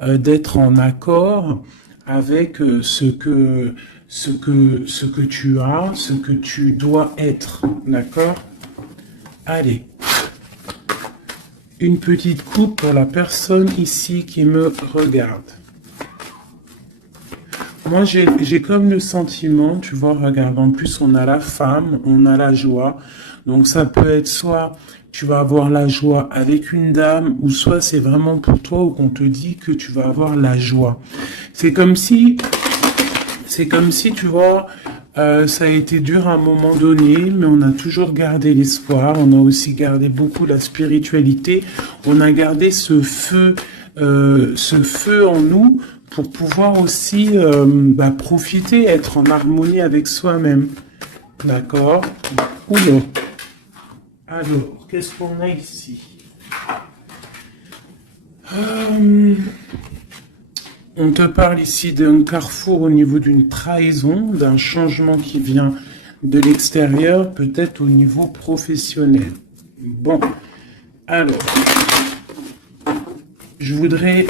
d'être en accord avec ce que tu as, ce que tu dois être, d'accord? Allez, une petite coupe pour la personne ici qui me regarde. Moi, j'ai comme le sentiment, tu vois, regarde, en plus, on a la femme, on a la joie. Donc, ça peut être soit tu vas avoir la joie avec une dame, ou soit c'est vraiment pour toi ou qu'on te dit que tu vas avoir la joie. C'est comme si, tu vois, ça a été dur à un moment donné, mais on a toujours gardé l'espoir. On a aussi gardé beaucoup la spiritualité. On a gardé ce feu en nous pour pouvoir aussi profiter, être en harmonie avec soi-même. D'accord? Oula. Alors, qu'est-ce qu'on a ici? On te parle ici d'un carrefour au niveau d'une trahison, d'un changement qui vient de l'extérieur, peut-être au niveau professionnel. Bon, alors, je voudrais...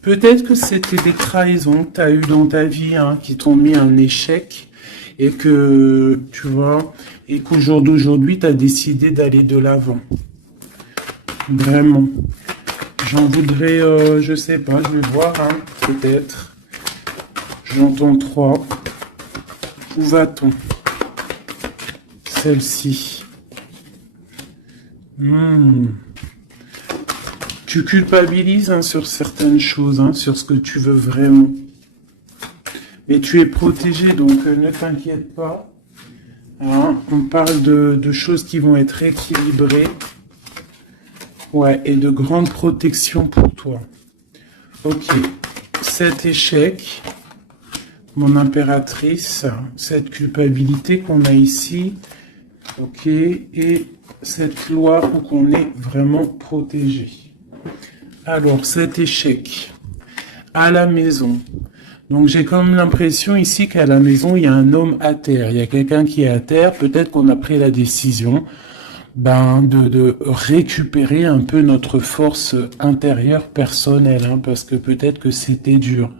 peut-être que c'était des trahisons que tu as eues dans ta vie, hein, qui t'ont mis un échec, et que, tu vois, et qu'au jour d'aujourd'hui, tu as décidé d'aller de l'avant. Vraiment. J'en voudrais, je sais pas, je vais voir, hein, peut-être. J'entends 3. Où va-t-on? Celle-ci. Tu culpabilises, hein, sur certaines choses, hein, sur ce que tu veux vraiment. Mais tu es protégé, donc ne t'inquiète pas. Hein, on parle de choses qui vont être équilibrées. Ouais, et de grande protection pour toi. Ok, cet échec, mon impératrice, cette culpabilité qu'on a ici, ok, et cette loi où on est vraiment protégé. Alors, cet échec, à la maison. Donc, j'ai comme l'impression ici qu'à la maison, il y a un homme à terre. Il y a quelqu'un qui est à terre. Peut-être qu'on a pris la décision de récupérer un peu notre force intérieure personnelle, hein, parce que peut-être que c'était dur.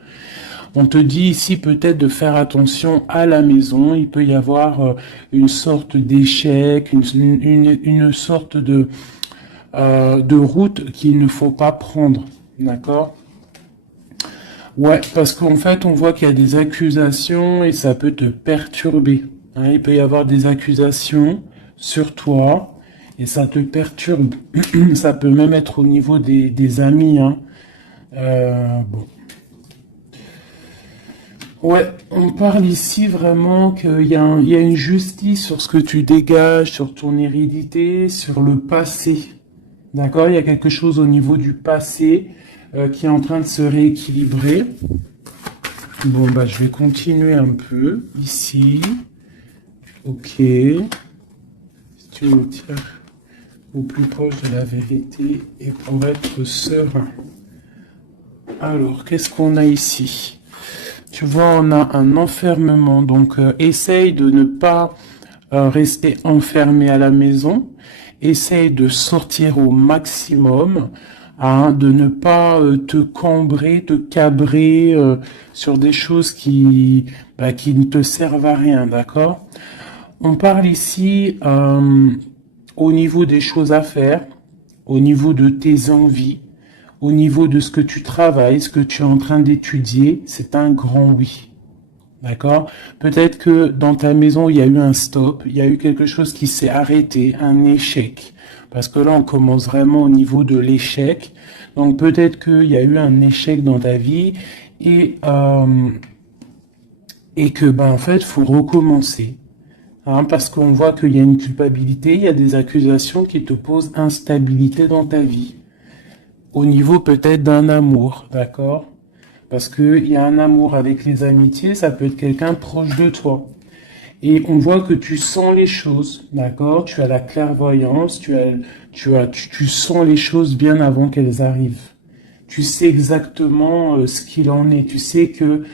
On te dit ici peut-être de faire attention à la maison. Il peut y avoir une sorte d'échec, une sorte de route qu'il ne faut pas prendre. D'accord? Ouais, parce qu'en fait, on voit qu'il y a des accusations et ça peut te perturber. Hein, il peut y avoir des accusations sur toi et ça te perturbe. Ça peut même être au niveau des amis. Hein. Bon. Ouais, on parle ici vraiment qu'il y a une justice sur ce que tu dégages, sur ton hérédité, sur le passé. D'accord? Il y a quelque chose au niveau du passé qui est en train de se rééquilibrer. Bon, bah, je vais continuer un peu ici. Ok. Si tu nous tiens au plus proche de la vérité et pour être serein. Alors, qu'est-ce qu'on a ici? Tu vois, on a un enfermement. Donc, essaye de ne pas rester enfermé à la maison. Essaye de sortir au maximum. Hein, de ne pas te cambrer, te cabrer sur des choses qui ne te servent à rien, d'accord? On parle ici au niveau des choses à faire, au niveau de tes envies, au niveau de ce que tu travailles, ce que tu es en train d'étudier, c'est un grand oui. D'accord? Peut-être que dans ta maison, il y a eu un stop, il y a eu quelque chose qui s'est arrêté, un échec. Parce que là, on commence vraiment au niveau de l'échec. Donc peut-être qu'il y a eu un échec dans ta vie et que en fait, faut recommencer. Hein, parce qu'on voit qu'il y a une culpabilité, il y a des accusations qui te posent instabilité dans ta vie. Au niveau peut-être d'un amour, d'accord? Parce qu'il y a un amour avec les amitiés, ça peut être quelqu'un proche de toi. Et on voit que tu sens les choses, d'accord? Tu as la clairvoyance, tu sens les choses bien avant qu'elles arrivent. Tu sais exactement ce qu'il en est. Tu sais que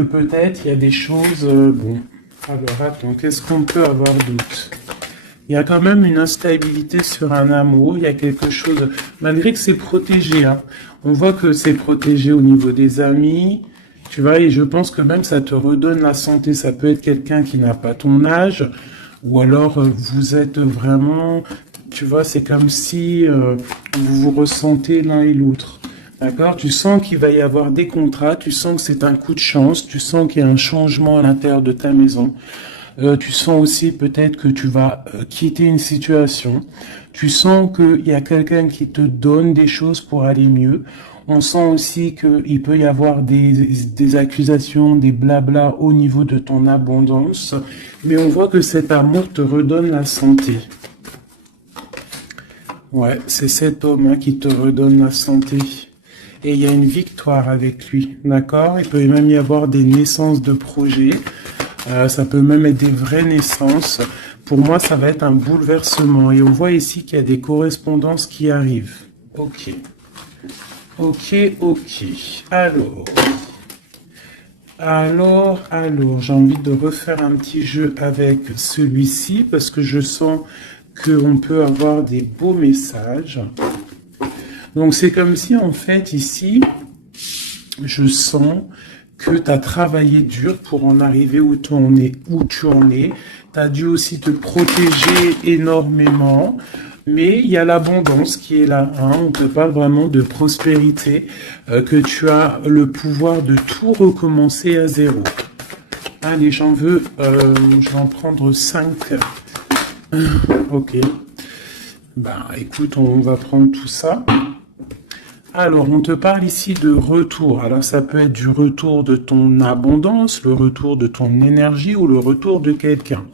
peut-être il y a des choses. Bon, alors attends, qu'est-ce qu'on peut avoir d'autre? Il y a quand même une instabilité sur un amour, il y a quelque chose, malgré que c'est protégé, hein. On voit que c'est protégé au niveau des amis, tu vois, et je pense que même ça te redonne la santé. Ça peut être quelqu'un qui n'a pas ton âge, ou alors vous êtes vraiment, tu vois, c'est comme si vous vous ressentez l'un et l'autre. D'accord? Tu sens qu'il va y avoir des contrats, tu sens que c'est un coup de chance, tu sens qu'il y a un changement à l'intérieur de ta maison. Tu sens aussi peut-être que tu vas quitter une situation. Tu sens qu'il y a quelqu'un qui te donne des choses pour aller mieux. On sent aussi qu'il peut y avoir des accusations, des blabla au niveau de ton abondance. Mais on voit que cet amour te redonne la santé. Ouais, c'est cet homme hein, qui te redonne la santé. Et il y a une victoire avec lui, d'accord? Il peut même y avoir des naissances de projets. Ça peut même être des vraies naissances. Pour moi, ça va être un bouleversement. Et on voit ici qu'il y a des correspondances qui arrivent. Ok. Ok, ok. Alors, j'ai envie de refaire un petit jeu avec celui-ci parce que je sens qu'on peut avoir des beaux messages. Donc, c'est comme si, en fait, ici, je sens que tu as travaillé dur pour en arriver où tu en es. Tu as dû aussi te protéger énormément, mais il y a l'abondance qui est là. Hein. On te parle vraiment de prospérité, que tu as le pouvoir de tout recommencer à zéro. Allez, je vais en prendre 5. Ok. Bah, écoute, on va prendre tout ça. Alors, on te parle ici de retour. Alors, ça peut être du retour de ton abondance, le retour de ton énergie ou le retour de quelqu'un.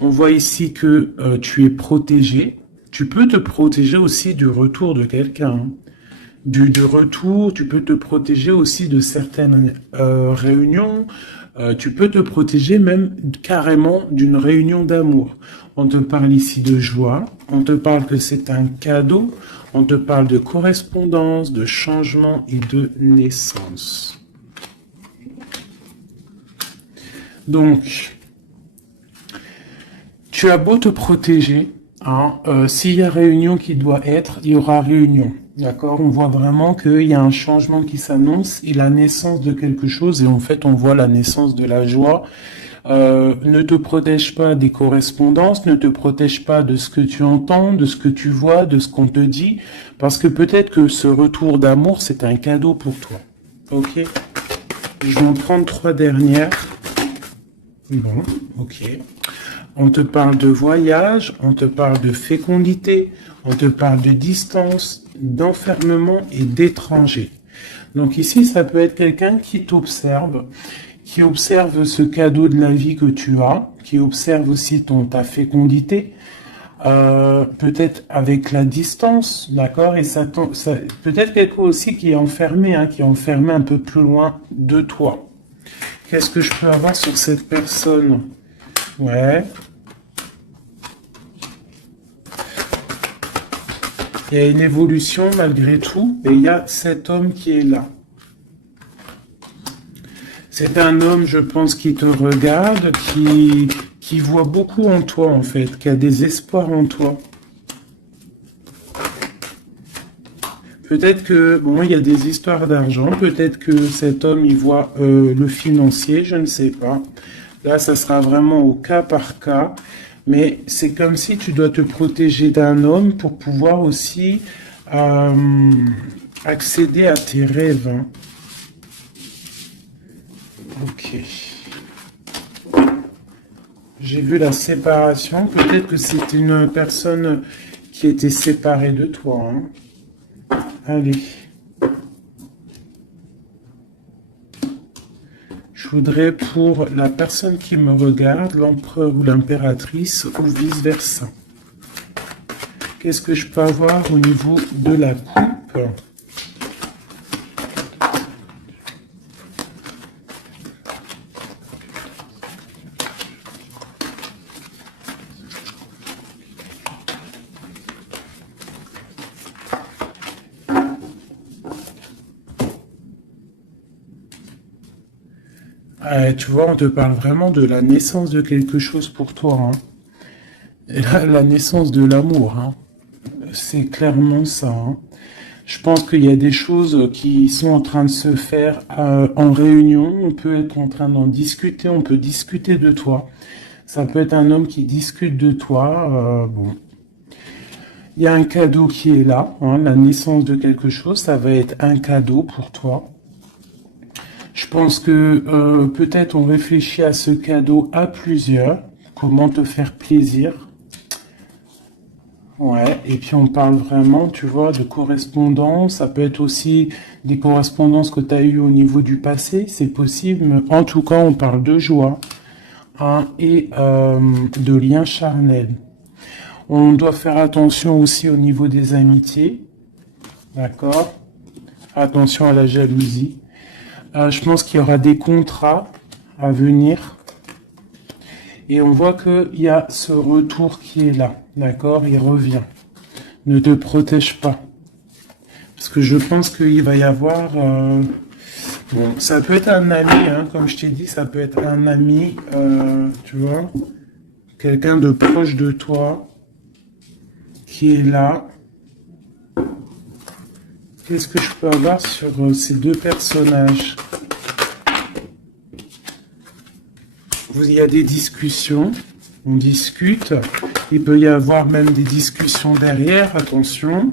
On voit ici que tu es protégé. Tu peux te protéger aussi du retour de quelqu'un. Du retour, tu peux te protéger aussi de certaines réunions. Tu peux te protéger même carrément d'une réunion d'amour. On te parle ici de joie. On te parle que c'est un cadeau. On te parle de correspondance, de changement et de naissance. Donc, tu as beau te protéger, hein, s'il y a réunion qui doit être, il y aura réunion. D'accord? On voit vraiment qu'il y a un changement qui s'annonce et la naissance de quelque chose. Et en fait, on voit la naissance de la joie. Ne te protège pas des correspondances, ne te protège pas de ce que tu entends, de ce que tu vois, de ce qu'on te dit, parce que peut-être que ce retour d'amour, c'est un cadeau pour toi. Ok? Je vais en prendre 3 dernières. Bon, ok. On te parle de voyage, on te parle de fécondité, on te parle de distance, d'enfermement et d'étranger. Donc ici, ça peut être quelqu'un qui t'observe, qui observe ce cadeau de la vie que tu as, qui observe aussi ta fécondité, peut-être avec la distance, d'accord, et ça peut-être quelqu'un aussi qui est enfermé, hein, qui est enfermé un peu plus loin de toi. Qu'est-ce que je peux avoir sur cette personne? Ouais. Il y a une évolution malgré tout, et il y a cet homme qui est là. C'est un homme, je pense, qui te regarde, qui voit beaucoup en toi, en fait, qui a des espoirs en toi. Peut-être que, bon, il y a des histoires d'argent, peut-être que cet homme, il voit le financier, je ne sais pas. Là, ça sera vraiment au cas par cas, mais c'est comme si tu dois te protéger d'un homme pour pouvoir aussi accéder à tes rêves. Hein. Ok. J'ai vu la séparation. Peut-être que c'est une personne qui était séparée de toi. Hein. Allez. Je voudrais pour la personne qui me regarde, l'empereur ou l'impératrice, ou vice-versa. Qu'est-ce que je peux avoir au niveau de la coupe ? Tu vois, on te parle vraiment de la naissance de quelque chose pour toi. Hein. la naissance de l'amour, hein. C'est clairement ça, hein. Je pense qu'il y a des choses qui sont en train de se faire en réunion. On peut être en train d'en discuter, on peut discuter de toi. Ça peut être un homme qui discute de toi. Bon, il y a un cadeau qui est là, hein, la naissance de quelque chose, ça va être un cadeau pour toi. Je pense que peut-être on réfléchit à ce cadeau à plusieurs. Comment te faire plaisir. Ouais, et puis on parle vraiment, tu vois, de correspondance. Ça peut être aussi des correspondances que tu as eues au niveau du passé, c'est possible. Mais en tout cas, on parle de joie, hein, et de liens charnels. On doit faire attention aussi au niveau des amitiés, d'accord? Attention à la jalousie. Je pense qu'il y aura des contrats à venir. Et on voit qu'il y a ce retour qui est là, d'accord? Il revient. Ne te protège pas. Parce que je pense qu'il va y avoir... bon, ça peut être un ami, hein, comme je t'ai dit, ça peut être un ami, tu vois? Quelqu'un de proche de toi qui est là. Qu'est-ce que je peux avoir sur ces deux personnages? Il y a des discussions, on discute. Il peut y avoir même des discussions derrière, attention.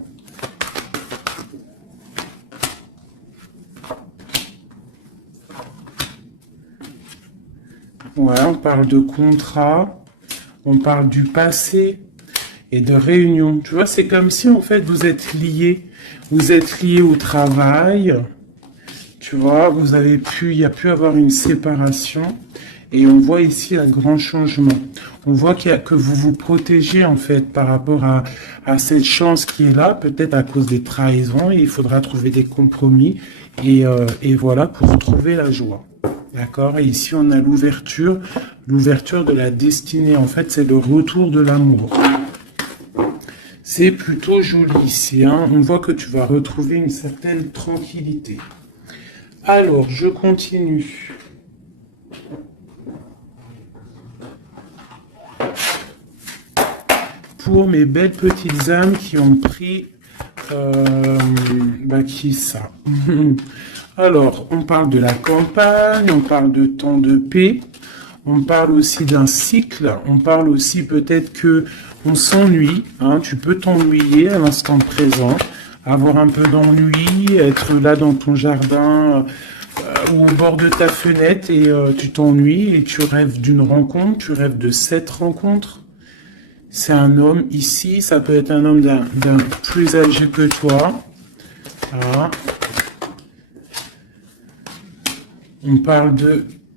Ouais, on parle de contrat, on parle du passé et de réunion. Tu vois, c'est comme si en fait vous êtes liés. Vous êtes liés au travail. Tu vois, il y a pu avoir une séparation. Et on voit ici un grand changement. On voit que vous vous protégez en fait par rapport à cette chance qui est là, peut-être à cause des trahisons. Et il faudra trouver des compromis et voilà pour trouver la joie. D'accord? Et ici on a l'ouverture de la destinée. En fait, c'est le retour de l'amour. C'est plutôt joli ici, hein. On voit que tu vas retrouver une certaine tranquillité. Alors, je continue. Pour mes belles petites âmes qui ont pris... qui ça? Alors, on parle de la campagne, on parle de temps de paix, on parle aussi d'un cycle, on parle aussi peut-être que on s'ennuie, hein, tu peux t'ennuyer à l'instant présent, avoir un peu d'ennui, être là dans ton jardin ou au bord de ta fenêtre et tu t'ennuies et tu rêves d'une rencontre, tu rêves de cette rencontre. C'est un homme ici, ça peut être un homme d'un plus âgé que toi. Voilà. On parle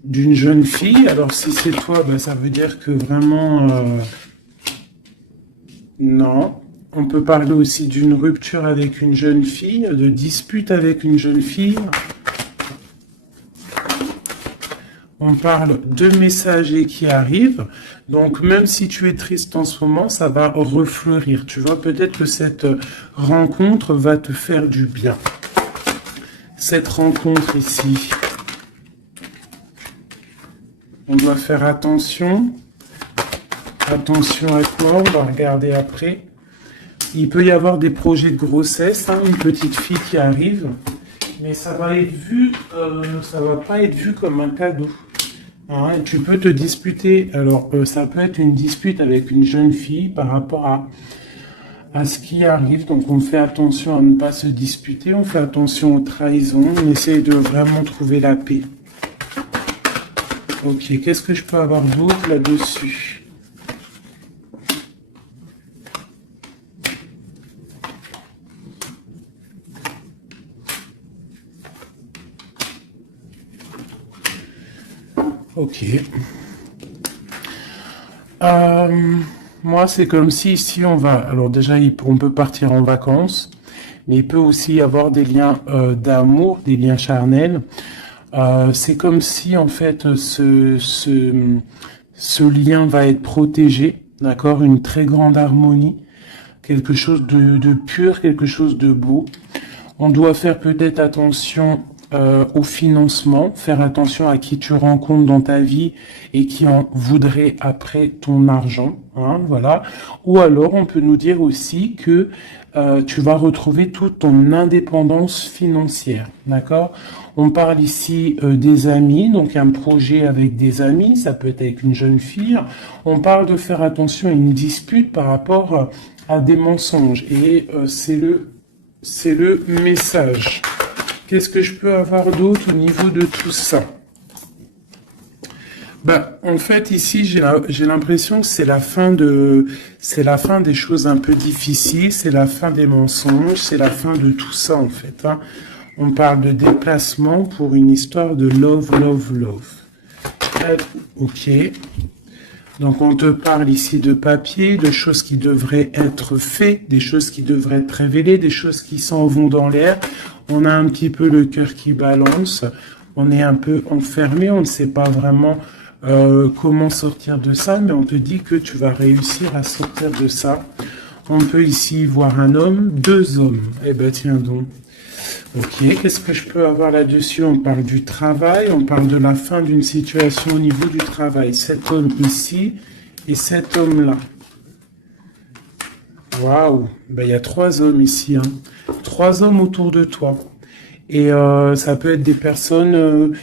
d'une jeune fille. Alors si c'est toi, ben, ça veut dire que vraiment... non. On peut parler aussi d'une rupture avec une jeune fille, de dispute avec une jeune fille. On parle de messagers qui arrivent. Donc, même si tu es triste en ce moment, ça va refleurir. Tu vois, peut-être que cette rencontre va te faire du bien. Cette rencontre ici. On doit faire attention. Attention à quoi? On va regarder après. Il peut y avoir des projets de grossesse, hein, une petite fille qui arrive. Mais ça va être vu, ça va pas être vu comme un cadeau. Hein, tu peux te disputer. Alors, ça peut être une dispute avec une jeune fille par rapport à ce qui arrive. Donc, on fait attention à ne pas se disputer. On fait attention aux trahisons. On essaie de vraiment trouver la paix. Ok, qu'est-ce que je peux avoir d'autre là-dessus? Ok. Moi, c'est comme si ici on va... Alors déjà, on peut partir en vacances, mais il peut aussi y avoir des liens d'amour, des liens charnels. C'est comme si en fait ce lien va être protégé, d'accord? Une très grande harmonie, quelque chose de pur, quelque chose de beau. On doit faire peut-être attention au financement, faire attention à qui tu rencontres dans ta vie et qui en voudrait après ton argent, hein, voilà. Ou alors on peut nous dire aussi que tu vas retrouver toute ton indépendance financière, d'accord? On parle ici des amis, donc un projet avec des amis, ça peut être avec une jeune fille. On parle de faire attention à une dispute par rapport à des mensonges et c'est le message. Qu'est-ce que je peux avoir d'autre au niveau de tout ça? Bah, en fait, ici, j'ai l'impression que c'est la fin des choses un peu difficiles, c'est la fin des mensonges, c'est la fin de tout ça, en fait, hein. On parle de déplacement pour une histoire de love, love, love. Ok. Donc, on te parle ici de papier, de choses qui devraient être faites, des choses qui devraient être révélées, des choses qui s'en vont dans l'air. On a un petit peu le cœur qui balance. On est un peu enfermé, on ne sait pas vraiment comment sortir de ça, mais on te dit que tu vas réussir à sortir de ça. On peut ici voir un homme, deux hommes. Eh ben tiens donc. Ok, qu'est-ce que je peux avoir là-dessus? On parle du travail, on parle de la fin d'une situation au niveau du travail. Cet homme ici et cet homme-là. Waouh, ben, il y a trois hommes ici, hein. Trois hommes autour de toi. Et ça peut être des personnes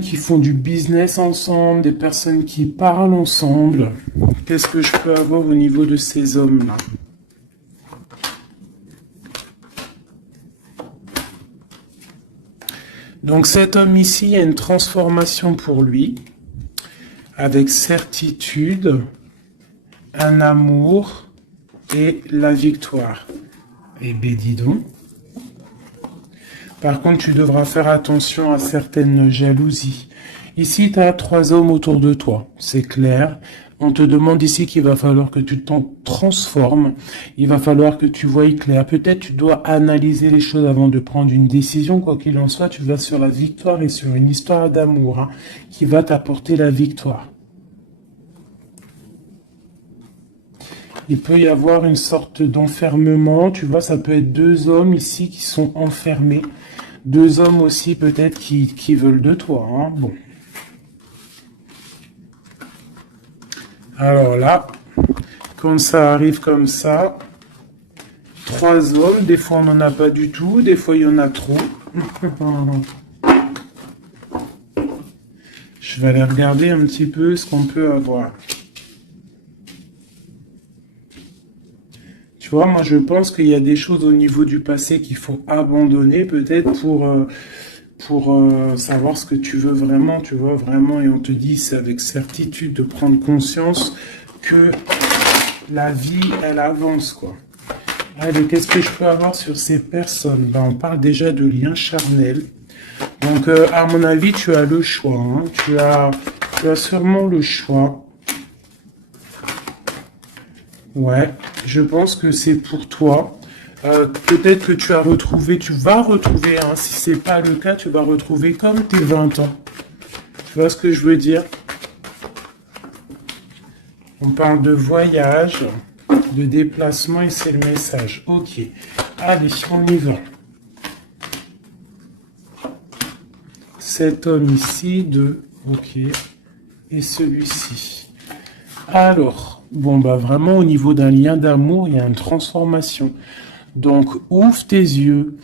qui font du business ensemble, des personnes qui parlent ensemble. Qu'est-ce que je peux avoir au niveau de ces hommes-là? Donc cet homme ici, il y a une transformation pour lui, avec certitude, un amour et la victoire. Eh bien, dis donc. Par contre, tu devras faire attention à certaines jalousies. Ici, tu as trois hommes autour de toi, c'est clair. On te demande ici qu'il va falloir que tu t'en transformes. Il va falloir que tu voies clair. Peut-être tu dois analyser les choses avant de prendre une décision. Quoi qu'il en soit, tu vas sur la victoire et sur une histoire d'amour, hein, qui va t'apporter la victoire. Il peut y avoir une sorte d'enfermement. Tu vois, ça peut être deux hommes ici qui sont enfermés. Deux hommes aussi peut-être qui veulent de toi, hein. Bon. Alors là, quand ça arrive comme ça, trois hommes, des fois on n'en a pas du tout, des fois il y en a trop. Je vais aller regarder un petit peu ce qu'on peut avoir. Tu vois, moi je pense qu'il y a des choses au niveau du passé qu'il faut abandonner peut-être pour savoir ce que tu veux vraiment, tu vois, vraiment, et on te dit, c'est avec certitude de prendre conscience que la vie, elle avance, quoi. Allez, qu'est-ce que je peux avoir sur ces personnes? Ben, on parle déjà de liens charnels. Donc, à mon avis, tu as le choix, hein. Tu as sûrement le choix. Ouais, je pense que c'est pour toi. Peut-être que tu vas retrouver, hein, si c'est pas le cas, tu vas retrouver comme tes 20 ans. Tu vois ce que je veux dire? On parle de voyage, de déplacement et c'est le message. Ok, allez, on y va. Cet homme ici, deux, ok, et celui-ci. Alors, bon, bah vraiment au niveau d'un lien d'amour, il y a une transformation. Donc, ouvre tes yeux,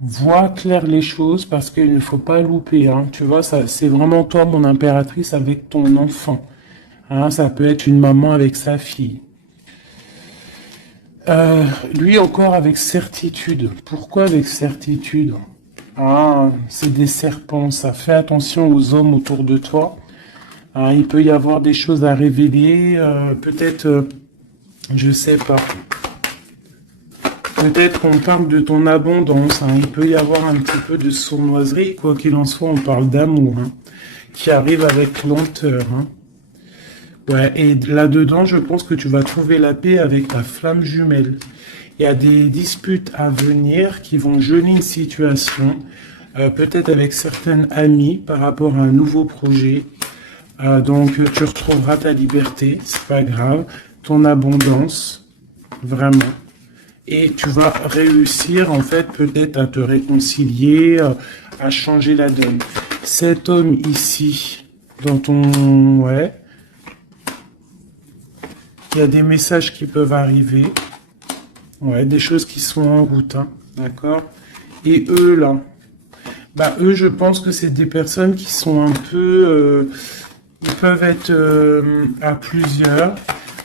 vois clair les choses parce qu'il ne faut pas louper, hein. Tu vois, ça, c'est vraiment toi, mon impératrice, avec ton enfant. Hein, ça peut être une maman avec sa fille. Lui encore avec certitude. Pourquoi avec certitude? Ah, c'est des serpents, ça. Fais attention aux hommes autour de toi. Ah, il peut y avoir des choses à révéler, peut-être, je sais pas. Peut-être qu'on parle de ton abondance, hein. Il peut y avoir un petit peu de sournoiserie, quoi qu'il en soit, on parle d'amour, hein, qui arrive avec lenteur, hein. Ouais, et là-dedans, je pense que tu vas trouver la paix avec ta flamme jumelle. Il y a des disputes à venir qui vont geler une situation, peut-être avec certaines amies par rapport à un nouveau projet. Donc, tu retrouveras ta liberté, c'est pas grave, ton abondance, vraiment. et tu vas réussir en fait peut-être à te réconcilier, à changer la donne. Cet homme ici, dans ton... Ouais. Il y a des messages qui peuvent arriver. Ouais, des choses qui sont en route, hein, d'accord? Et eux, là, bah, eux, je pense que c'est des personnes qui sont un peu... ils peuvent être à plusieurs.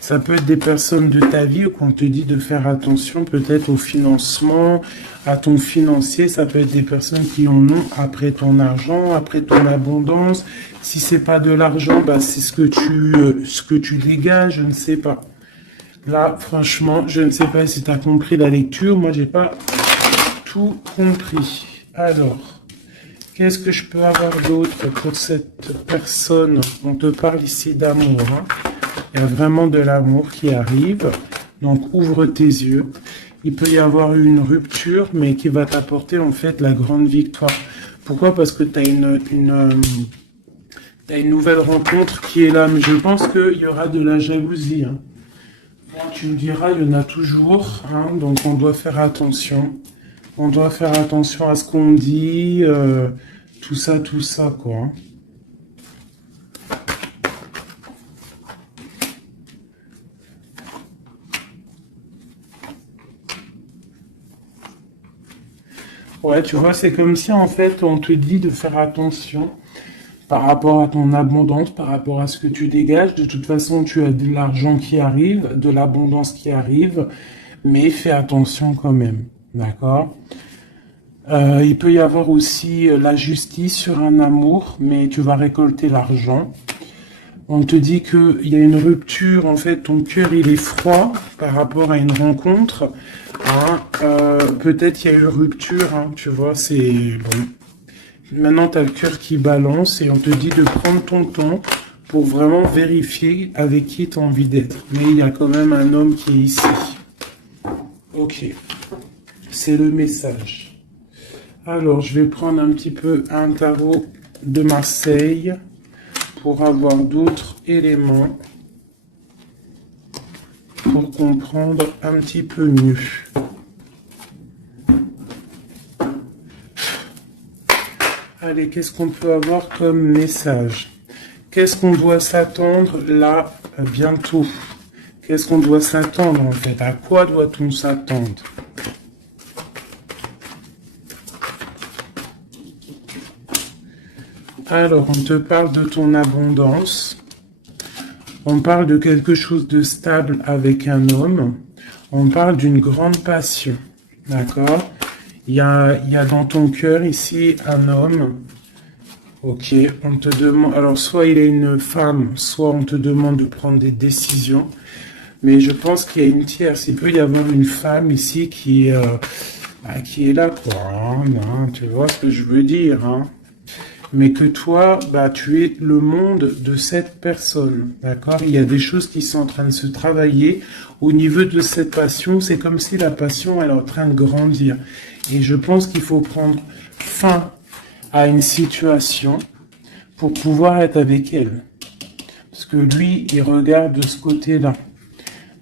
Ça peut être des personnes de ta vie où on te dit de faire attention peut-être au financement, à ton financier. Ça peut être des personnes qui en ont après ton argent, après ton abondance. Si c'est pas de l'argent, bah, c'est ce que tu dégages, je ne sais pas. Là, franchement, je ne sais pas si tu as compris la lecture. Moi, j'ai pas tout compris. Alors, qu'est-ce que je peux avoir d'autre pour cette personne? On te parle ici d'amour. Hein. Il y a vraiment de l'amour qui arrive. Donc, ouvre tes yeux. Il peut y avoir une rupture, mais qui va t'apporter en fait la grande victoire. Pourquoi? Parce que tu as t'as une nouvelle rencontre qui est là. Mais je pense qu'il y aura de la jalousie. Hein. Bon, tu me diras, il y en a toujours. Hein, donc, on doit faire attention. On doit faire attention à ce qu'on dit. Tout ça, quoi. Hein. Ouais, tu vois, c'est comme si en fait on te dit de faire attention par rapport à ton abondance, par rapport à ce que tu dégages. De toute façon, tu as de l'argent qui arrive, de l'abondance qui arrive, mais fais attention quand même. D'accord? Il peut y avoir aussi la justice sur un amour, mais tu vas récolter l'argent. On te dit qu'il y a une rupture, en fait, ton cœur il est froid par rapport à une rencontre. Hein, peut-être il y a eu rupture, hein, tu vois, c'est bon. Maintenant, tu as le cœur qui balance et on te dit de prendre ton temps pour vraiment vérifier avec qui tu as envie d'être. Mais il y a quand même un homme qui est ici. Ok, c'est le message. Alors, je vais prendre un petit peu un tarot de Marseille pour avoir d'autres éléments pour comprendre un petit peu mieux. Allez, qu'est-ce qu'on peut avoir comme message? Qu'est-ce qu'on doit s'attendre là bientôt? Qu'est-ce qu'on doit s'attendre en fait? À quoi doit-on s'attendre? Alors, on te parle de ton abondance. On parle de quelque chose de stable avec un homme. On parle d'une grande passion. D'accord? Il y a dans ton cœur ici un homme. Ok, on te demande... Alors, soit il est une femme, soit on te demande de prendre des décisions. Mais je pense qu'il y a une tierce. Il peut y avoir une femme ici qui est là, quoi. Hein, tu vois ce que je veux dire, hein? Mais que toi, bah, tu es le monde de cette personne, d'accord? Il y a des choses qui sont en train de se travailler au niveau de cette passion. C'est comme si la passion, elle est en train de grandir. Et je pense qu'il faut prendre fin à une situation pour pouvoir être avec elle. Parce que lui, il regarde de ce côté-là.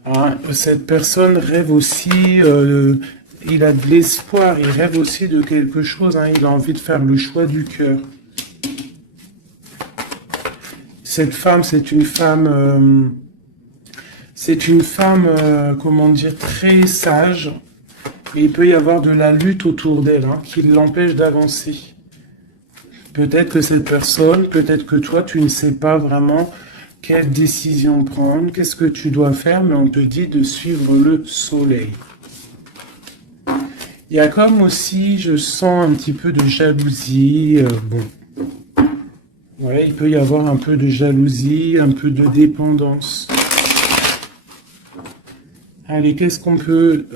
Hein, cette personne rêve aussi, il a de l'espoir, il rêve aussi de quelque chose. Hein, il a envie de faire le choix du cœur. Cette femme, c'est une femme, comment dire, très sage. Et il peut y avoir de la lutte autour d'elle, hein, qui l'empêche d'avancer. Peut-être que cette personne, peut-être que toi, tu ne sais pas vraiment quelle décision prendre, qu'est-ce que tu dois faire, mais on te dit de suivre le soleil. Il y a comme aussi, je sens un petit peu de jalousie, bon. Ouais, il peut y avoir un peu de jalousie, un peu de dépendance. Allez, qu'est-ce qu'on peut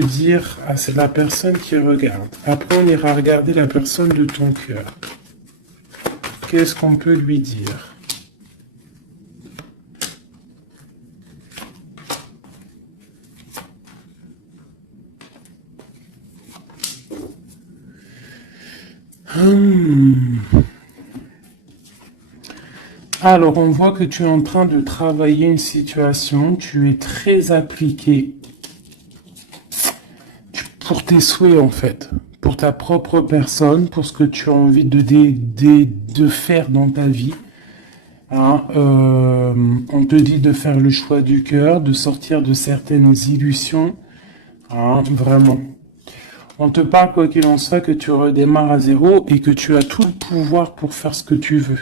dire à la personne qui regarde? Après, on ira regarder la personne de ton cœur. Qu'est-ce qu'on peut lui dire? Alors, on voit que tu es en train de travailler une situation, tu es très appliqué pour tes souhaits, en fait. Pour ta propre personne, pour ce que tu as envie de faire dans ta vie. Hein, on te dit de faire le choix du cœur, de sortir de certaines illusions. Hein, vraiment. On te parle, quoi qu'il en soit, que tu redémarres à zéro et que tu as tout le pouvoir pour faire ce que tu veux.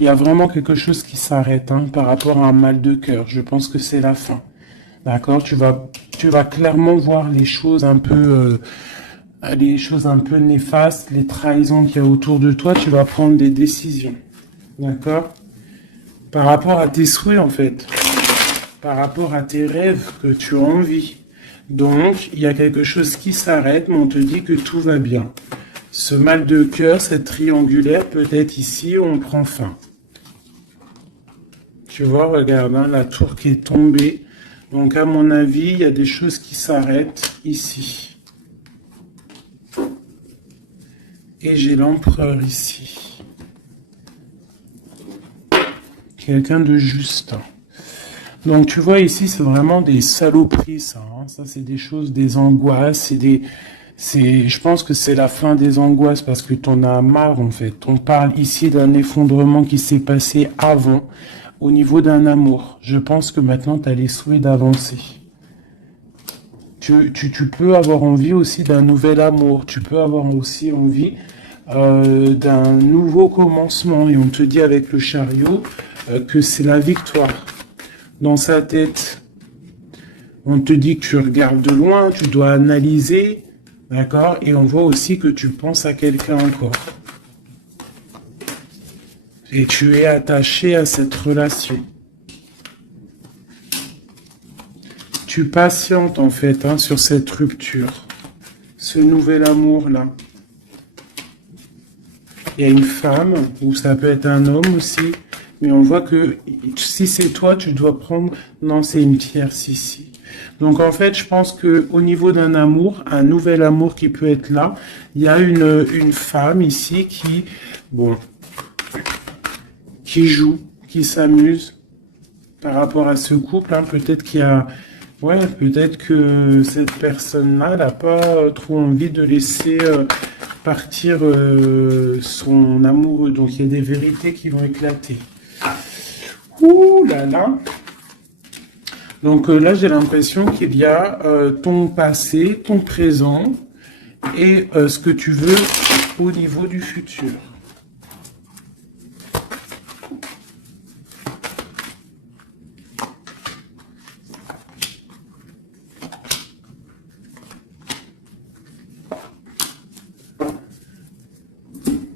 Il y a vraiment quelque chose qui s'arrête par rapport à un mal de cœur. Je pense que c'est la fin. D'accord? Tu vas clairement voir les choses un peu néfastes, les trahisons qu'il y a autour de toi. Tu vas prendre des décisions. D'accord? Par rapport à tes souhaits, en fait. Par rapport à tes rêves que tu as envie. Donc, il y a quelque chose qui s'arrête, mais on te dit que tout va bien. Ce mal de cœur, cette triangulaire, peut-être ici, on prend fin. Tu vois, regarde, la tour qui est tombée. Donc, à mon avis, il y a des choses qui s'arrêtent ici. Et j'ai l'empereur ici. Quelqu'un de juste. Donc, tu vois, ici, c'est vraiment des saloperies, ça. Ça, c'est des choses, des angoisses, je pense que c'est la fin des angoisses parce que t'en as marre, en fait. On parle ici d'un effondrement qui s'est passé avant, au niveau d'un amour. Je pense que maintenant, tu as les souhaits d'avancer. Tu peux avoir envie aussi d'un nouvel amour. Tu peux avoir aussi envie d'un nouveau commencement. Et on te dit avec le chariot que c'est la victoire. Dans sa tête, on te dit que tu regardes de loin, tu dois analyser, d'accord? Et on voit aussi que tu penses à quelqu'un encore. Et tu es attaché à cette relation. Tu patientes en fait sur cette rupture, ce nouvel amour-là. Il y a une femme, ou ça peut être un homme aussi, mais on voit que si c'est toi, tu dois prendre... Non, c'est une tierce ici. Donc en fait, je pense que au niveau d'un amour, un nouvel amour qui peut être là, il y a une femme ici qui joue, qui s'amuse par rapport à ce couple. Peut-être qu'il y a... Ouais, peut-être que cette personne-là n'a pas trop envie de laisser partir son amoureux. Donc il y a des vérités qui vont éclater. Ouh là là. Donc là, j'ai l'impression qu'il y a ton passé, ton présent et ce que tu veux au niveau du futur.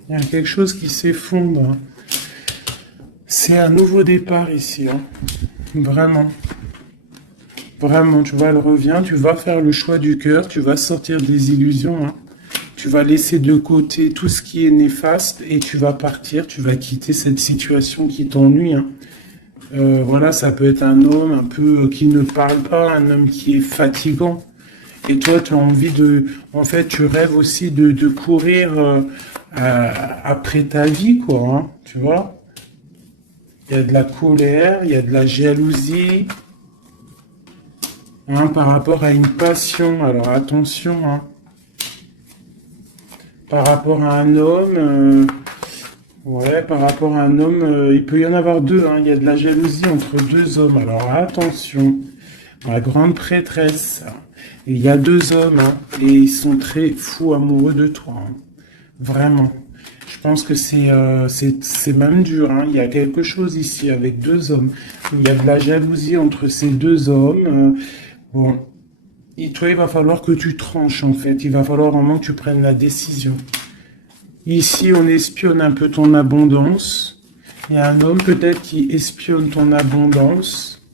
Il y a quelque chose qui s'effondre. C'est un nouveau départ ici. Vraiment. Vraiment, tu vois, elle revient. Tu vas faire le choix du cœur. Tu vas sortir des illusions. Tu vas laisser de côté tout ce qui est néfaste et tu vas partir. Tu vas quitter cette situation qui t'ennuie. Voilà, ça peut être un homme un peu qui ne parle pas, un homme qui est fatigant. Et toi, tu as envie de... En fait, tu rêves aussi de courir après ta vie, quoi. Tu vois? Il y a de la colère, il y a de la jalousie. Par rapport à une passion. Alors, attention. Par rapport à un homme... par rapport à un homme, il peut y en avoir deux. Il y a de la jalousie entre deux hommes. Alors, attention. La grande prêtresse... Il y a deux hommes, et ils sont très fous amoureux de toi. Vraiment. Je pense que c'est même dur. Il y a quelque chose ici avec deux hommes. Il y a de la jalousie entre ces deux hommes. Et toi, il va falloir que tu tranches, en fait. Il va falloir vraiment que tu prennes la décision. Ici, on espionne un peu ton abondance. Il y a un homme peut-être qui espionne ton abondance,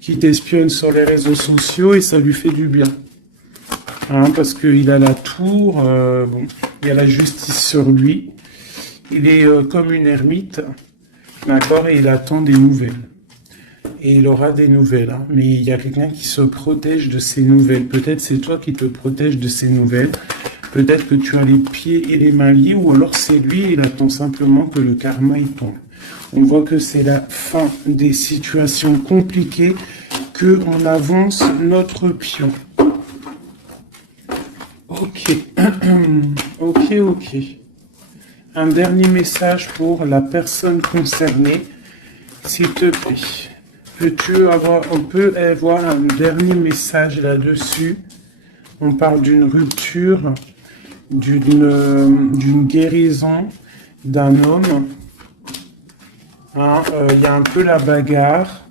qui t'espionne sur les réseaux sociaux et ça lui fait du bien. Parce qu'il a la tour, il y a la justice sur lui. Il est comme une ermite, d'accord, et il attend des nouvelles. Et il aura des nouvelles, mais il y a quelqu'un qui se protège de ces nouvelles. Peut-être c'est toi qui te protèges de ces nouvelles. Peut-être que tu as les pieds et les mains liés, ou alors c'est lui, il attend simplement que le karma y tombe. On voit que c'est la fin des situations compliquées, qu'on avance notre pion. Ok. Ok. Un dernier message pour la personne concernée, s'il te plaît. On peut avoir un dernier message là-dessus. On parle d'une rupture, d'une guérison d'un homme. Hein, y a un peu la bagarre.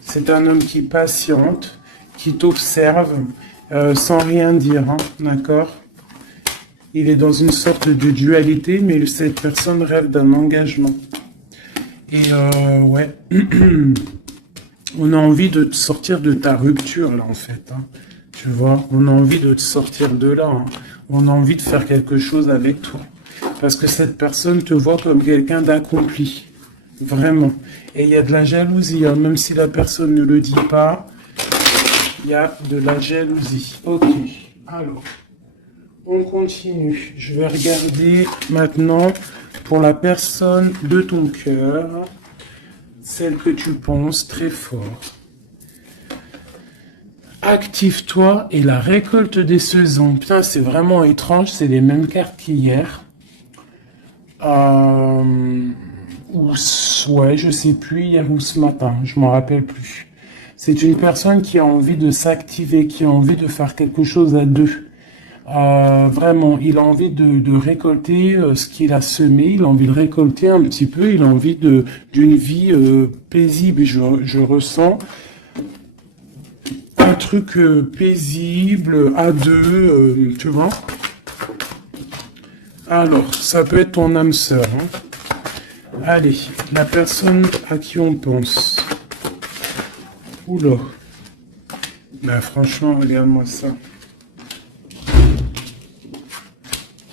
C'est un homme qui patiente, qui t'observe sans rien dire, hein, d'accord? Il est dans une sorte de dualité, mais cette personne rêve d'un engagement. Et ouais, on a envie de te sortir de ta rupture, là, en fait. Hein. Tu vois, on a envie de te sortir de là. Hein. On a envie de faire quelque chose avec toi. Parce que cette personne te voit comme quelqu'un d'accompli. Vraiment. Et il y a de la jalousie, hein. Même si la personne ne le dit pas, il y a de la jalousie. Ok, alors, on continue. Je vais regarder maintenant pour la personne de ton cœur, celle que tu penses très fort. Active-toi et la récolte des saisons. Putain, c'est vraiment étrange, c'est les mêmes cartes qu'hier. Ouais, je sais plus, hier ou ce matin, je m'en rappelle plus. C'est une personne qui a envie de s'activer, qui a envie de faire quelque chose à deux. Vraiment, il a envie de récolter ce qu'il a semé, il a envie de récolter un petit peu, il a envie d'une vie paisible. Et je ressens un truc paisible à deux, tu vois. Alors, ça peut être ton âme sœur. Hein. Allez, la personne à qui on pense. Oula. Ben franchement, regarde-moi ça.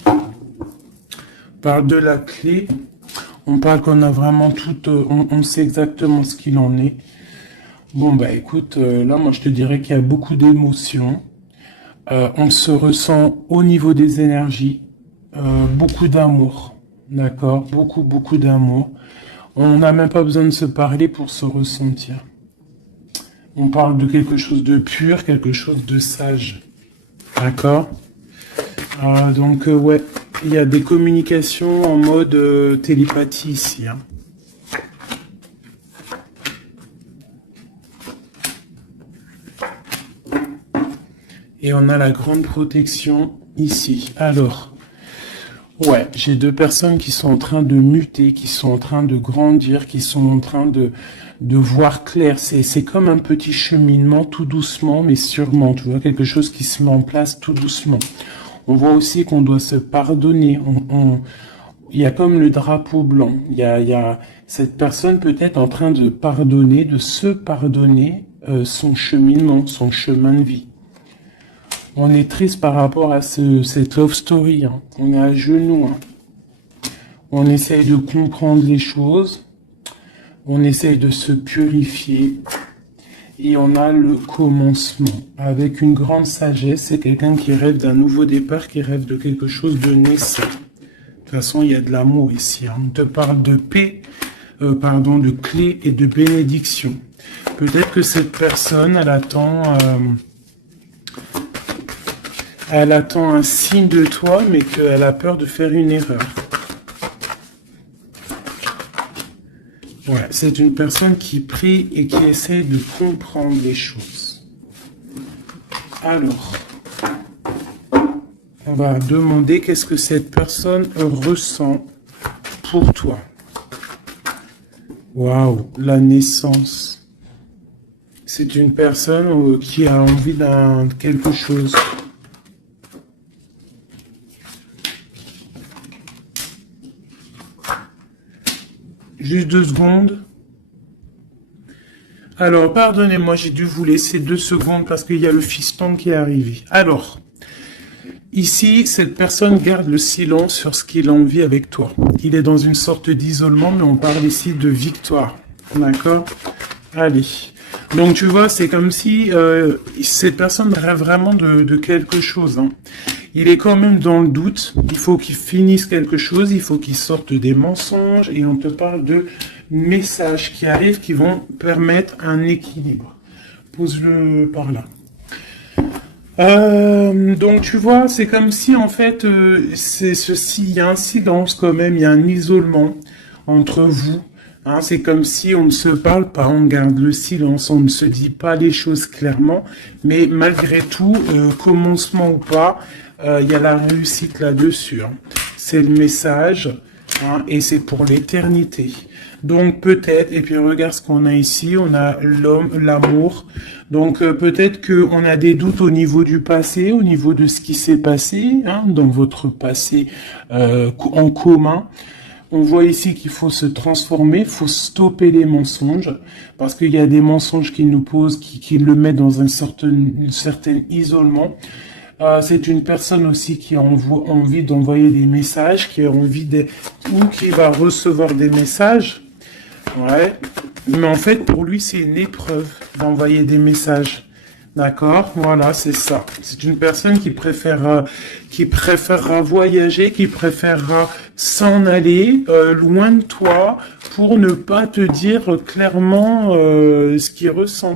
On parle de la clé. On parle qu'on a vraiment tout... on sait exactement ce qu'il en est. Bon, bah écoute, là, moi, je te dirais qu'il y a beaucoup d'émotions. On se ressent au niveau des énergies. Beaucoup d'amour. D'accord? Beaucoup d'amour. On n'a même pas besoin de se parler pour se ressentir. On parle de quelque chose de pur, quelque chose de sage. D'accord? Donc, ouais, il y a des communications en mode télépathie ici. Hein. Et on a la grande protection ici. Alors, ouais, j'ai deux personnes qui sont en train de muter, qui sont en train de grandir, qui sont en train de voir clair. C'est comme un petit cheminement, tout doucement, mais sûrement. Tu vois, quelque chose qui se met en place tout doucement. On voit aussi qu'on doit se pardonner. Il y a comme le drapeau blanc. Il y a cette personne peut-être en train de pardonner, de se pardonner son cheminement, son chemin de vie. On est triste par rapport à cette love story. Hein. On est à genoux. Hein. On essaye de comprendre les choses. On essaye de se purifier. Et on a le commencement. Avec une grande sagesse, c'est quelqu'un qui rêve d'un nouveau départ, qui rêve de quelque chose de naissant. De toute façon, il y a de l'amour ici. Hein. On te parle de paix, de clé et de bénédiction. Peut-être que cette personne, elle attend un signe de toi, mais qu'elle a peur de faire une erreur. Ouais, c'est une personne qui prie et qui essaie de comprendre les choses. Alors, on va demander qu'est-ce que cette personne ressent pour toi. Waouh, la naissance. C'est une personne qui a envie d'un quelque chose. Juste 2 secondes. Alors, pardonnez-moi, j'ai dû vous laisser 2 secondes parce qu'il y a le fiston qui est arrivé. Alors, ici, cette personne garde le silence sur ce qu'il a envie avec toi. Il est dans une sorte d'isolement, mais on parle ici de victoire. D'accord? Allez. Donc, tu vois, c'est comme si cette personne rêve vraiment de quelque chose. Hein. Il est quand même dans le doute. Il faut qu'il finisse quelque chose. Il faut qu'il sorte des mensonges. Et on te parle de messages qui arrivent qui vont permettre un équilibre. Pose-le par là. Donc tu vois, c'est comme si en fait, c'est ceci, il y a un silence quand même, il y a un isolement entre vous. Hein, c'est comme si on ne se parle pas, on garde le silence, on ne se dit pas les choses clairement, mais malgré tout, commencement ou pas, il y a la réussite là-dessus. Hein. C'est le message, hein, et c'est pour l'éternité. Donc peut-être, et puis regarde ce qu'on a ici, on a l'homme, l'amour. Donc peut-être qu'on a des doutes au niveau du passé, au niveau de ce qui s'est passé, hein, dans votre passé en commun. On voit ici qu'il faut se transformer, il faut stopper les mensonges, parce qu'il y a des mensonges qui nous posent, qui le mettent dans un certain isolement. C'est une personne aussi qui a envie d'envoyer des messages, qui a envie de, ou qui va recevoir des messages. Ouais. Mais en fait, pour lui, c'est une épreuve d'envoyer des messages. D'accord? Voilà, c'est ça. C'est une personne qui préférera voyager, qui préférera s'en aller loin de toi pour ne pas te dire clairement ce qu'il ressent.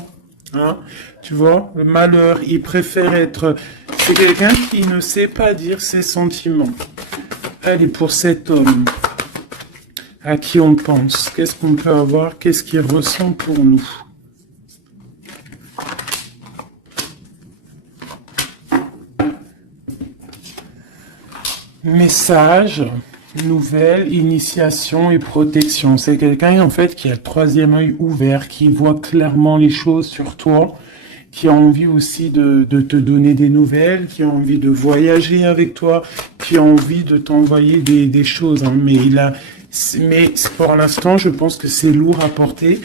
Hein? Tu vois, le malheur, il préfère être... C'est quelqu'un qui ne sait pas dire ses sentiments. Allez, pour cet homme, à qui on pense, qu'est-ce qu'on peut avoir, qu'est-ce qu'il ressent pour nous? Message, nouvelle, initiation et protection. C'est quelqu'un en fait qui a le troisième œil ouvert, qui voit clairement les choses sur toi, qui a envie aussi de te donner des nouvelles, qui a envie de voyager avec toi, qui a envie de t'envoyer des choses. Hein. Mais pour l'instant, je pense que c'est lourd à porter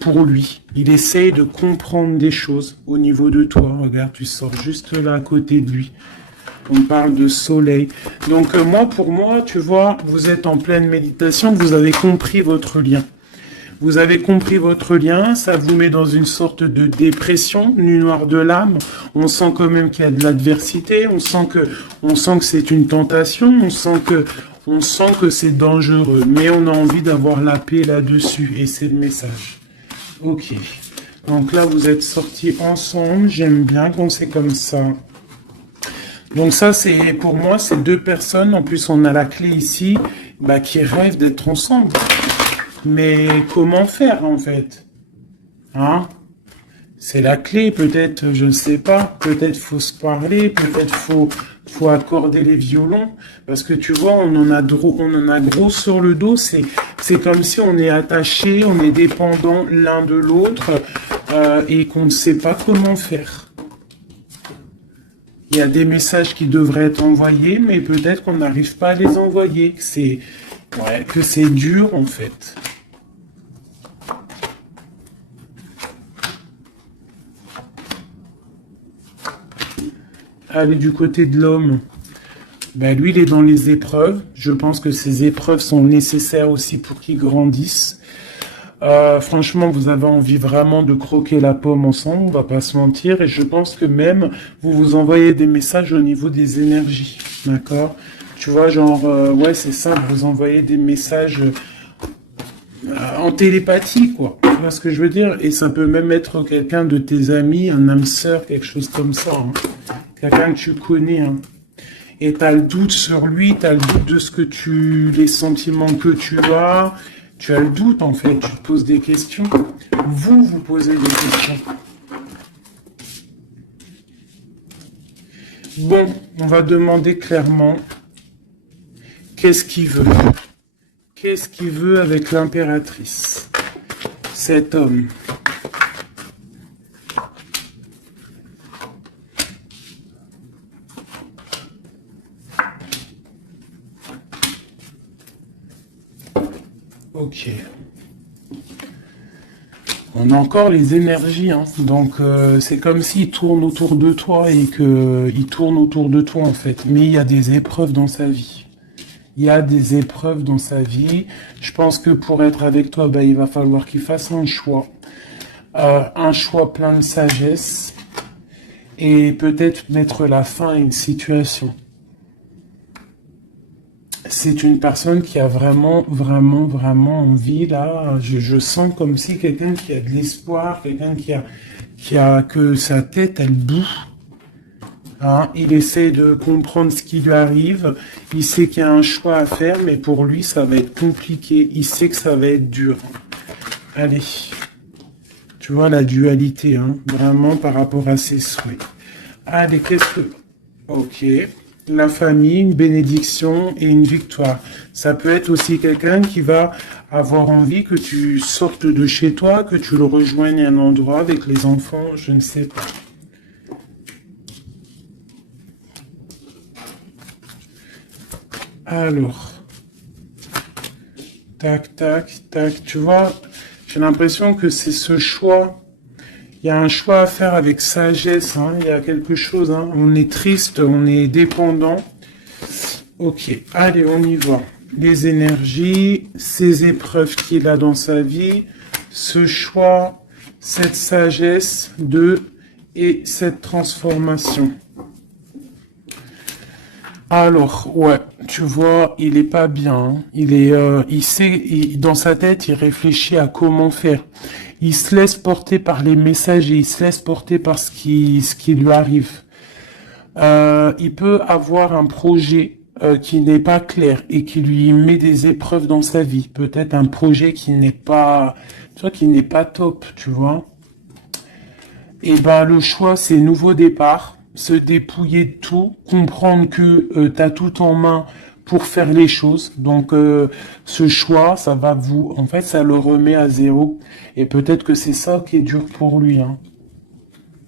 pour lui. Il essaye de comprendre des choses au niveau de toi. Regarde, tu sors juste là à côté de lui. On parle de soleil. Donc pour moi, tu vois, vous êtes en pleine méditation, vous avez compris votre lien. Vous avez compris votre lien, ça vous met dans une sorte de dépression, nuit noire de l'âme. On sent quand même qu'il y a de l'adversité, on sent que c'est une tentation, on sent que c'est dangereux, mais on a envie d'avoir la paix là-dessus, et c'est le message. Ok. Donc là, vous êtes sortis ensemble, j'aime bien quand c'est comme ça. Donc ça, c'est pour moi, c'est deux personnes. En plus, on a la clé ici, qui rêvent d'être ensemble. Mais comment faire en fait? Hein? C'est la clé, peut-être, je ne sais pas. Peut-être faut se parler, peut-être faut accorder les violons, parce que tu vois, on en a gros sur le dos. C'est comme si on est attaché, on est dépendant l'un de l'autre et qu'on ne sait pas comment faire. Il y a des messages qui devraient être envoyés, mais peut-être qu'on n'arrive pas à les envoyer, que c'est dur en fait. Allez, du côté de l'homme, lui, il est dans les épreuves. Je pense que ces épreuves sont nécessaires aussi pour qu'il grandisse. Franchement, vous avez envie vraiment de croquer la pomme ensemble, on va pas se mentir, et je pense que même vous vous envoyez des messages au niveau des énergies, d'accord? Tu vois, genre, ouais, c'est ça, vous envoyez des messages en télépathie, quoi. Tu vois ce que je veux dire? Et ça peut même être quelqu'un de tes amis, un âme sœur, quelque chose comme ça, hein. Quelqu'un que tu connais, hein. Et tu as le doute sur lui, tu as le doute de les sentiments que tu as. Tu as le doute, en fait. Tu te poses des questions. Vous posez des questions. Bon, on va demander clairement qu'est-ce qu'il veut. Qu'est-ce qu'il veut avec l'impératrice? Cet homme. Ok. On a encore les énergies, hein. Donc c'est comme s'il tourne autour de toi et qu'il tourne autour de toi en fait. Mais il y a des épreuves dans sa vie. Il y a des épreuves dans sa vie. Je pense que pour être avec toi, il va falloir qu'il fasse un choix plein de sagesse et peut-être mettre la fin à une situation. C'est une personne qui a vraiment, vraiment, vraiment envie, là. Je sens comme si quelqu'un qui a de l'espoir, quelqu'un que sa tête, elle boue. Hein, il essaie de comprendre ce qui lui arrive. Il sait qu'il y a un choix à faire, mais pour lui, ça va être compliqué. Il sait que ça va être dur. Allez. Tu vois la dualité, hein, vraiment par rapport à ses souhaits. Allez, qu'est-ce que... Ok. La famille, une bénédiction et une victoire. Ça peut être aussi quelqu'un qui va avoir envie que tu sortes de chez toi, que tu le rejoignes à un endroit avec les enfants, je ne sais pas. Alors, tac, tac, tac, tu vois, j'ai l'impression que c'est ce choix. Il y a un choix à faire avec sagesse, hein. Il y a quelque chose, hein. On est triste, on est dépendant. Ok, allez, on y va. Les énergies, ces épreuves qu'il a dans sa vie, ce choix, cette sagesse et cette transformation. Alors, ouais, tu vois, il est pas bien, hein. Il sait, dans sa tête, il réfléchit à comment faire. Il se laisse porter par les messages et il se laisse porter par ce qui lui arrive. Il peut avoir un projet qui n'est pas clair et qui lui met des épreuves dans sa vie. Peut-être un projet qui n'est pas, tu vois, qui n'est pas top, tu vois. Et ben le choix, c'est nouveau départ, se dépouiller de tout, comprendre que tu as tout en main pour faire les choses. Donc ce choix, ça va en fait, ça le remet à zéro. Et peut-être que c'est ça qui est dur pour lui, hein.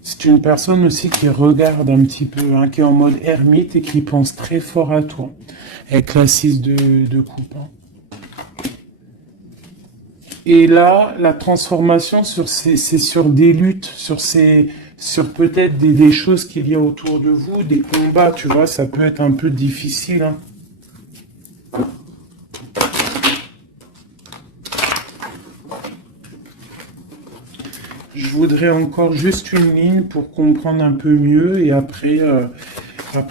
C'est une personne aussi qui regarde un petit peu, hein, qui est en mode ermite et qui pense très fort à toi. Avec la 6 de coupe, hein. Et là, la transformation c'est sur des luttes, sur peut-être des choses qu'il y a autour de vous, des combats, tu vois, ça peut être un peu difficile, hein. Je voudrais encore juste une ligne pour comprendre un peu mieux et après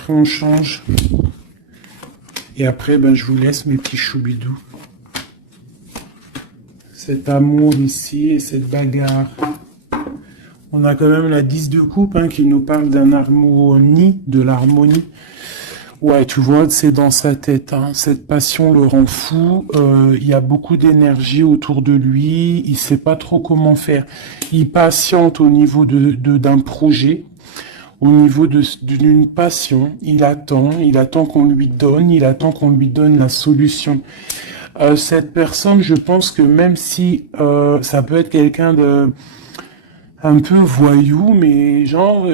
on change. Et après, ben, je vous laisse mes petits choubidous. Cet amour ici et cette bagarre. On a quand même la 10 de coupe, hein, qui nous parle d'un harmonie, de l'harmonie. Ouais, tu vois, c'est dans sa tête, hein. Cette passion le rend fou. Il y a beaucoup d'énergie autour de lui. Il sait pas trop comment faire. Il patiente au niveau d'un projet, au niveau d'une passion. Il attend qu'on lui donne. Il attend qu'on lui donne la solution. Cette personne, je pense que même si ça peut être quelqu'un de un peu voyou, mais genre,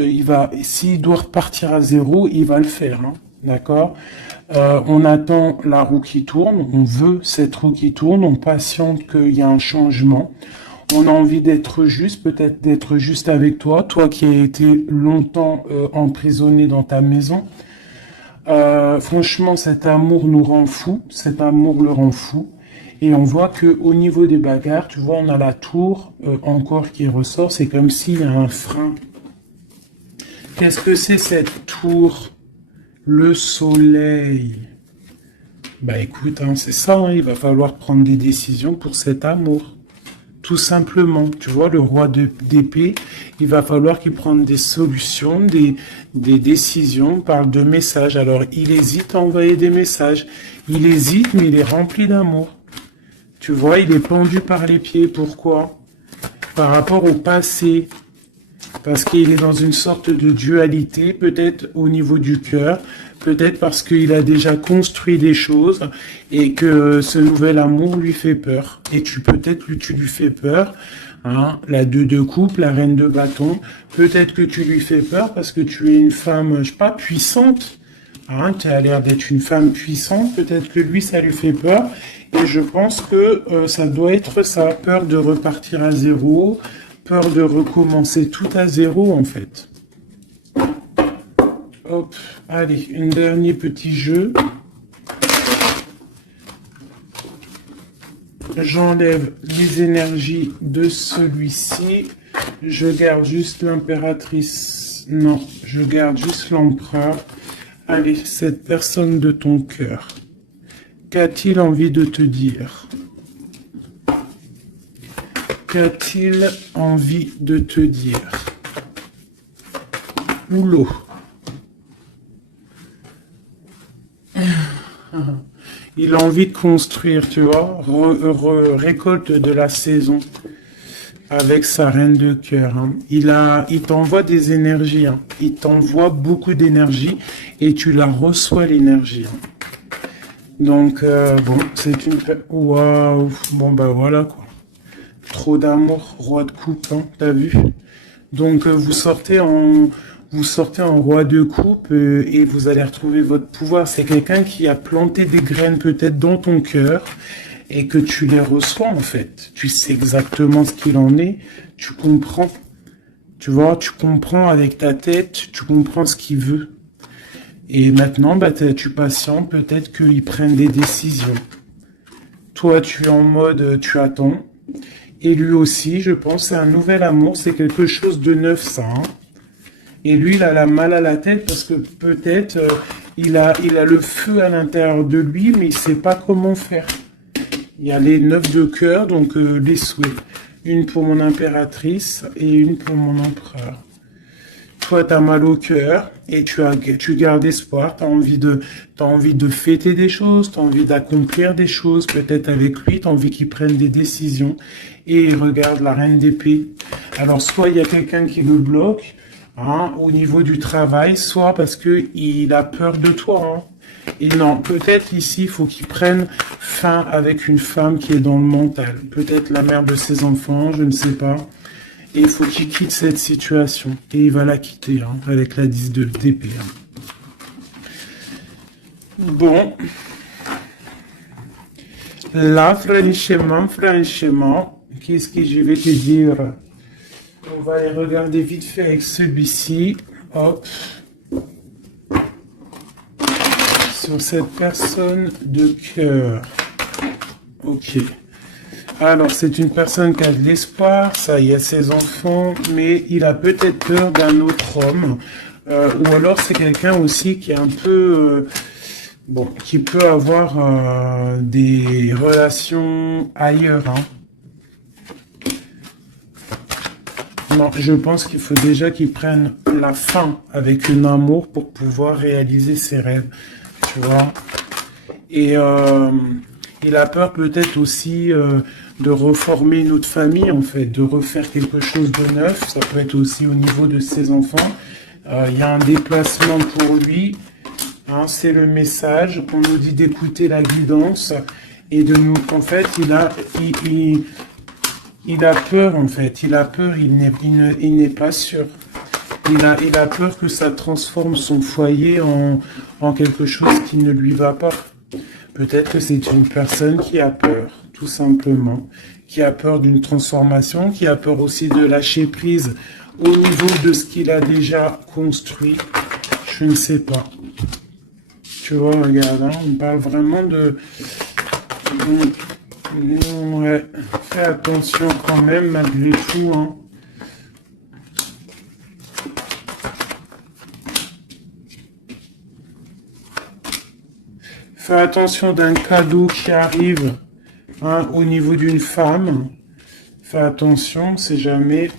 s'il doit repartir à zéro, il va le faire, hein. D'accord? On attend la roue qui tourne, on veut cette roue qui tourne, on patiente qu'il y a un changement. On a envie d'être juste, peut-être d'être juste avec toi, toi qui as été longtemps emprisonné dans ta maison. Franchement, cet amour nous rend fou, cet amour le rend fou. Et on voit que au niveau des bagarres, tu vois, on a la tour encore qui ressort, c'est comme s'il y a un frein. Qu'est-ce que c'est cette tour? Le soleil. Bah écoute, hein, c'est ça, hein, il va falloir prendre des décisions pour cet amour. Tout simplement, tu vois, le roi d'épée, il va falloir qu'il prenne des solutions, des décisions, on parle de messages. Alors, il hésite à envoyer des messages. Il hésite, mais il est rempli d'amour. Tu vois, il est pendu par les pieds. Pourquoi? Par rapport au passé. Parce qu'il est dans une sorte de dualité, peut-être au niveau du cœur, peut-être parce qu'il a déjà construit des choses et que ce nouvel amour lui fait peur. Et peut-être que tu lui fais peur, hein, la 2 de coupe, la reine de bâton, peut-être que tu lui fais peur parce que tu es une femme, je sais pas, puissante, hein, tu as l'air d'être une femme puissante, peut-être que lui ça lui fait peur. Et je pense que ça doit être ça, peur de repartir à zéro, peur de recommencer tout à zéro, en fait. Hop, allez, un dernier petit jeu. J'enlève les énergies de celui-ci. Je garde juste l'impératrice. Non, je garde juste l'empereur. Allez, cette personne de ton cœur. Qu'a-t-il envie de te dire? Qu'a-t-il envie de te dire? Oulot. Il a envie de construire, tu vois, récolte de la saison avec sa reine de cœur. Hein. Il t'envoie des énergies. Hein. Il t'envoie beaucoup d'énergie et tu la reçois l'énergie. Hein. Donc, bon, c'est une... Waouh. Bon, bah voilà, quoi. Trop d'amour, roi de coupe, hein, t'as vu? Donc, vous sortez en roi de coupe et vous allez retrouver votre pouvoir. C'est quelqu'un qui a planté des graines peut-être dans ton cœur et que tu les reçois, en fait. Tu sais exactement ce qu'il en est. Tu comprends. Tu vois, tu comprends avec ta tête, tu comprends ce qu'il veut. Et maintenant, bah, tu patientes, peut-être qu'ils prennent des décisions. Toi, tu es en mode, tu attends. Et lui aussi, je pense, c'est un nouvel amour, c'est quelque chose de neuf, ça. Hein. Et lui, il a la mal à la tête parce que peut-être il a le feu à l'intérieur de lui, mais il sait pas comment faire. Il y a les 9 de cœur, donc les souhaits. Une pour mon impératrice et une pour mon empereur. Toi, tu as mal au cœur et tu gardes espoir, t'as envie de fêter des choses, tu as envie d'accomplir des choses, peut-être avec lui, tu as envie qu'il prenne des décisions. Et regarde la reine d'épée. Alors, soit il y a quelqu'un qui le bloque hein, au niveau du travail, soit parce qu'il a peur de toi. Hein. Et non, peut-être ici, il faut qu'il prenne fin avec une femme qui est dans le mental. Peut-être la mère de ses enfants, je ne sais pas. Et il faut qu'il quitte cette situation. Et il va la quitter, hein, avec la 10 d'épée. Hein. Bon. Là, franchement, qu'est-ce que je vais te dire? On va aller regarder vite fait avec celui-ci. Hop. Sur cette personne de cœur. Ok. Alors, c'est une personne qui a de l'espoir, ça y est, ses enfants, mais il a peut-être peur d'un autre homme. Ou alors, c'est quelqu'un aussi qui est un peu... bon, qui peut avoir des relations ailleurs. Hein. Non, je pense qu'il faut déjà qu'il prenne la fin avec un amour pour pouvoir réaliser ses rêves. Tu vois. Et il a peur peut-être aussi de reformer notre famille, en fait, de refaire quelque chose de neuf. Ça peut être aussi au niveau de ses enfants. Il y a un déplacement pour lui. Hein, c'est le message qu'on nous dit d'écouter la guidance et de nous. En fait, il a peur, en fait. Il a peur, il n'est pas sûr. Il a peur que ça transforme son foyer en quelque chose qui ne lui va pas. Peut-être que c'est une personne qui a peur, tout simplement. Qui a peur d'une transformation, qui a peur aussi de lâcher prise au niveau de ce qu'il a déjà construit. Je ne sais pas. Tu vois, regarde, hein, on parle vraiment de... Ouais, fais attention quand même, malgré tout, hein. Fais attention d'un cadeau qui arrive hein, au niveau d'une femme. Fais attention, c'est jamais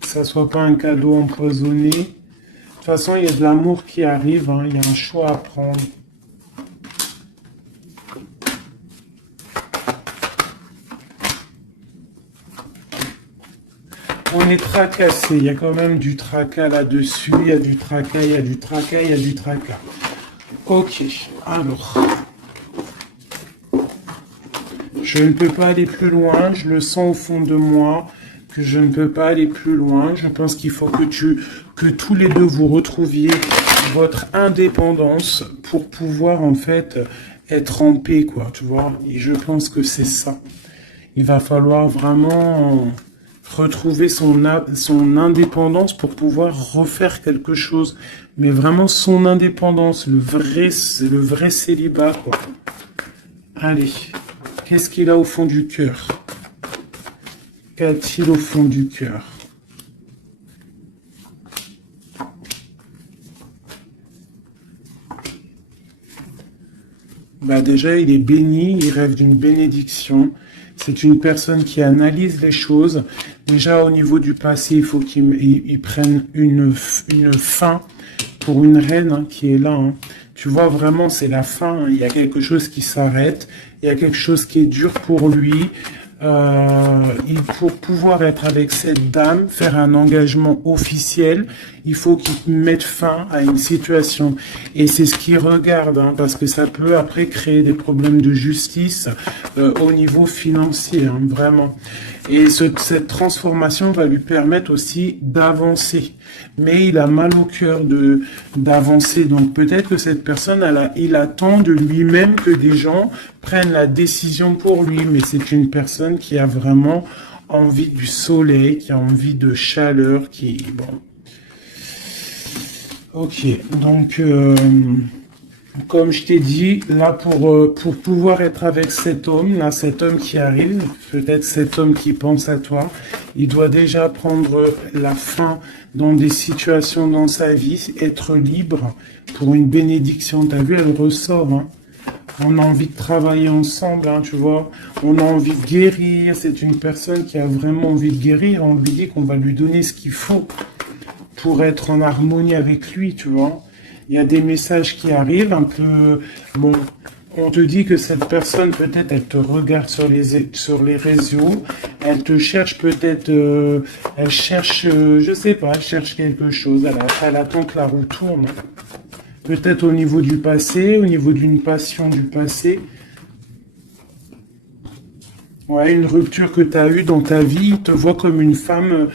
que ça soit pas un cadeau empoisonné. De toute façon, il y a de l'amour qui arrive, hein, il y a un choix à prendre. On est tracassé, il y a quand même du tracas là-dessus, il y a du tracas, il y a du tracas, il y a du tracas. Ok, alors. Je ne peux pas aller plus loin, je le sens au fond de moi, que je ne peux pas aller plus loin. Je pense qu'il faut que tous les deux vous retrouviez votre indépendance pour pouvoir en fait être en paix, quoi, tu vois. Et je pense que c'est ça. Il va falloir vraiment retrouver son indépendance pour pouvoir refaire quelque chose. Mais vraiment son indépendance, le vrai célibat, quoi. Allez, qu'est-ce qu'il a au fond du cœur? Qu'a-t-il au fond du cœur? Bah déjà, il est béni, il rêve d'une bénédiction. C'est une personne qui analyse les choses. Déjà, au niveau du passé, il faut qu'il prenne une fin pour une reine hein, qui est là. Hein. Tu vois, vraiment, c'est la fin. Il y a quelque chose qui s'arrête. Il y a quelque chose qui est dur pour lui. Il faut pouvoir être avec cette dame, faire un engagement officiel. Il faut qu'il mette fin à une situation. Et c'est ce qu'il regarde, hein, parce que ça peut après créer des problèmes de justice au niveau financier, hein, vraiment. Et cette transformation va lui permettre aussi d'avancer. Mais il a mal au cœur d'avancer. Donc peut-être que cette personne, il attend de lui-même que des gens prennent la décision pour lui. Mais c'est une personne qui a vraiment envie du soleil, qui a envie de chaleur, bon. Ok, donc comme je t'ai dit, là pour pouvoir être avec cet homme qui arrive, peut-être cet homme qui pense à toi, il doit déjà prendre la fin dans des situations dans sa vie, être libre pour une bénédiction. T'as vu, elle ressort, hein. On a envie de travailler ensemble, hein, tu vois. On a envie de guérir. C'est une personne qui a vraiment envie de guérir. On lui dit qu'on va lui donner ce qu'il faut pour être en harmonie avec lui, tu vois. Il y a des messages qui arrivent un peu... Bon, on te dit que cette personne, peut-être, elle te regarde sur les réseaux. Elle te cherche peut-être... elle cherche, je sais pas, elle cherche quelque chose. Elle attend que la roue tourne. Peut-être au niveau du passé, au niveau d'une passion du passé. Ouais, une rupture que tu as eue dans ta vie, il te voit comme une femme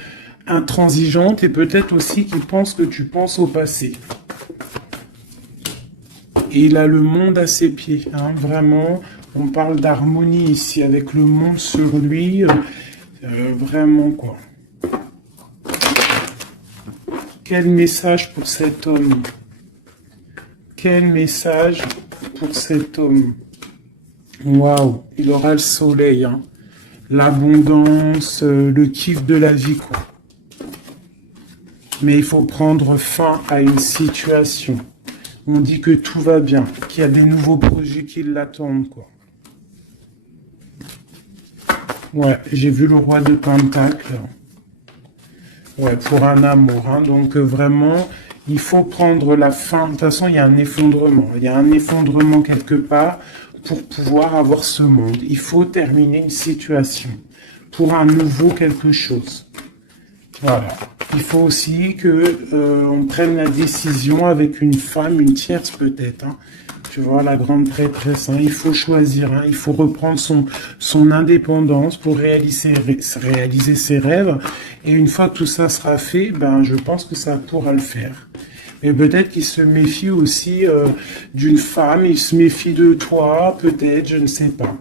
intransigeante et peut-être aussi qu'il pense que tu penses au passé. Et il a le monde à ses pieds, hein, vraiment. On parle d'harmonie ici avec le monde sur lui. Vraiment, quoi. Quel message pour cet homme? Quel message pour cet homme? Waouh, il aura le soleil, hein. L'abondance, le kiff de la vie, quoi. Mais il faut prendre fin à une situation. On dit que tout va bien, qu'il y a des nouveaux projets qui l'attendent, quoi. Ouais, j'ai vu le roi de Pentacle. Ouais, pour un amour, hein. Donc vraiment, il faut prendre la fin. De toute façon, il y a un effondrement. Il y a un effondrement quelque part pour pouvoir avoir ce monde. Il faut terminer une situation pour un nouveau quelque chose. Voilà. Il faut aussi que on prenne la décision avec une femme, une tierce peut-être. Hein. Tu vois, la grande prêtresse. Hein. Il faut choisir. Hein. Il faut reprendre son indépendance pour réaliser ses rêves. Et une fois que tout ça sera fait, ben je pense que ça pourra le faire. Mais peut-être qu'il se méfie aussi d'une femme. Il se méfie de toi, peut-être, je ne sais pas.